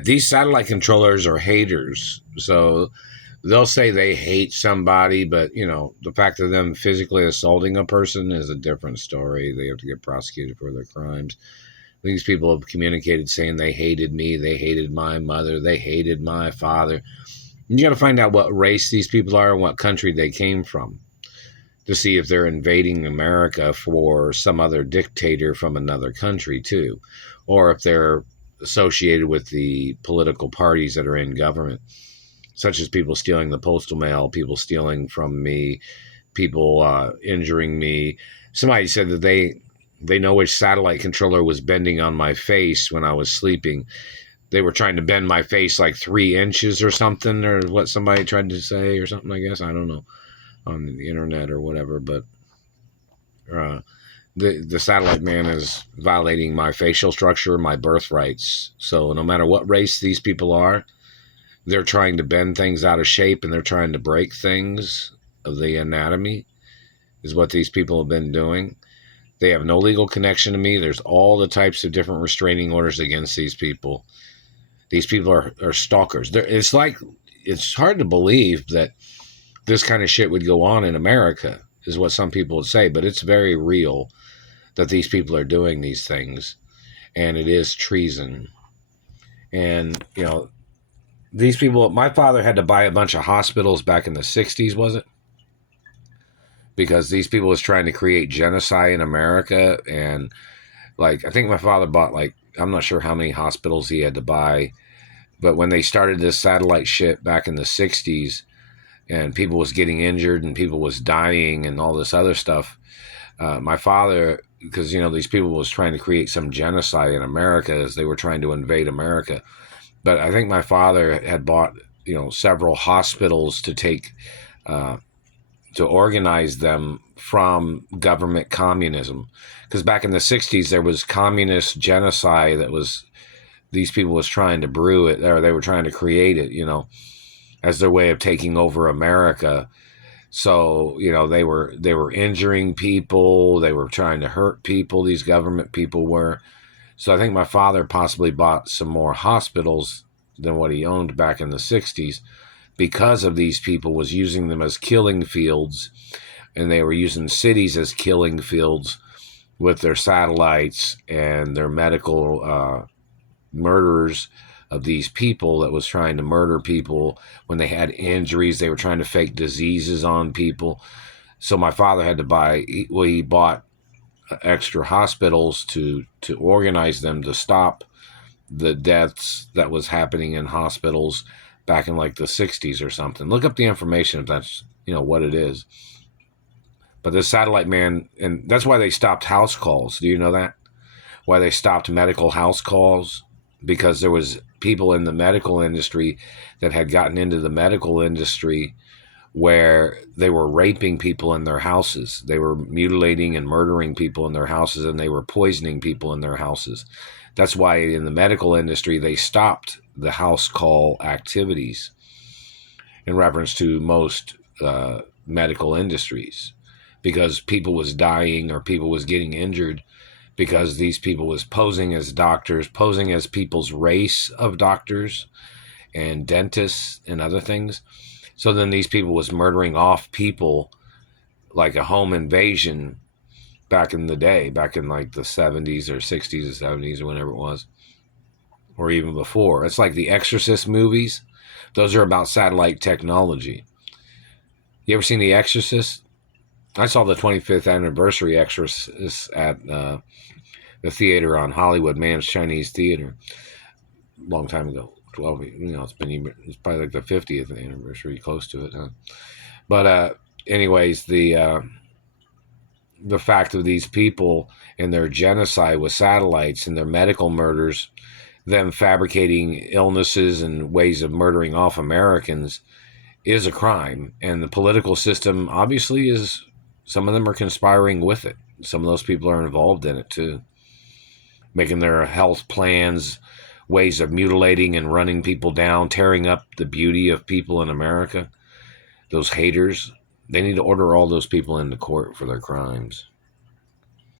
These satellite controllers are haters. So they'll say they hate somebody, but the fact of them physically assaulting a person is a different story. They have to get prosecuted for their crimes. These people have communicated saying they hated me, they hated my mother, they hated my father. You got to find out what race these people are and what country they came from to see if they're invading America for some other dictator from another country too, or if they're associated with the political parties that are in government, such as people stealing the postal mail, people stealing from me, people injuring me. Somebody said that they know which satellite controller was bending on my face when I was sleeping. They were trying to bend my face like 3 inches or something, or what somebody tried to say or something, I guess. I don't know, on the internet or whatever. But the satellite man is violating my facial structure, my birthrights. So no matter what race these people are, they're trying to bend things out of shape, and they're trying to break things of the anatomy, is what these people have been doing. They have no legal connection to me. There's all the types of different restraining orders against these people. These people are stalkers. It's hard to believe that this kind of shit would go on in America, is what some people would say, but it's very real that these people are doing these things, and it is treason. And, these people, my father had to buy a bunch of hospitals back in the 60s, was it? Because these people was trying to create genocide in America. And I think my father bought I'm not sure how many hospitals he had to buy, but when they started this satellite shit back in the 60s, and people was getting injured and people was dying and all this other stuff, my father, because these people was trying to create some genocide in America as they were trying to invade America. But I think my father had bought several hospitals to take to organize them from government communism, because back in the 60s there was communist genocide that was, these people was trying to brew it, or they were trying to create it, as their way of taking over America. So they were injuring people, they were trying to hurt people, these government people were. So I think my father possibly bought some more hospitals than what he owned back in the 60s, because of these people was using them as killing fields, and they were using cities as killing fields with their satellites and their medical murderers of these people that was trying to murder people when they had injuries. They were trying to fake diseases on people. So my father had to he bought extra hospitals to organize them to stop the deaths that was happening in hospitals back in the 60s or something. Look up the information if that's what it is. But this satellite man, and that's why they stopped house calls. Do you know that? Why they stopped medical house calls? Because there was people in the medical industry that had gotten into the medical industry where they were raping people in their houses. They were mutilating and murdering people in their houses, and they were poisoning people in their houses. That's why in the medical industry, they stopped the house call activities in reference to most medical industries, because people was dying or people was getting injured because these people was posing as doctors, posing as people's race of doctors and dentists and other things. So then these people was murdering off people like a home invasion back in the day, back in the 70s or 60s or 70s or whenever it was, or even before. It's like the Exorcist movies. Those are about satellite technology. You ever seen The Exorcist? I saw the 25th anniversary Exorcist at the theater on Hollywood, Man's Chinese Theater, a long time ago. 12, it's probably the 50th anniversary, close to it, huh? But anyways, the fact of these people and their genocide with satellites and their medical murders, them fabricating illnesses and ways of murdering off Americans, is a crime. And the political system obviously is, some of them are conspiring with it. Some of those people are involved in it too, making their health plans ways of mutilating and running people down, tearing up the beauty of people in America. Those haters, they need to order all those people into court for their crimes.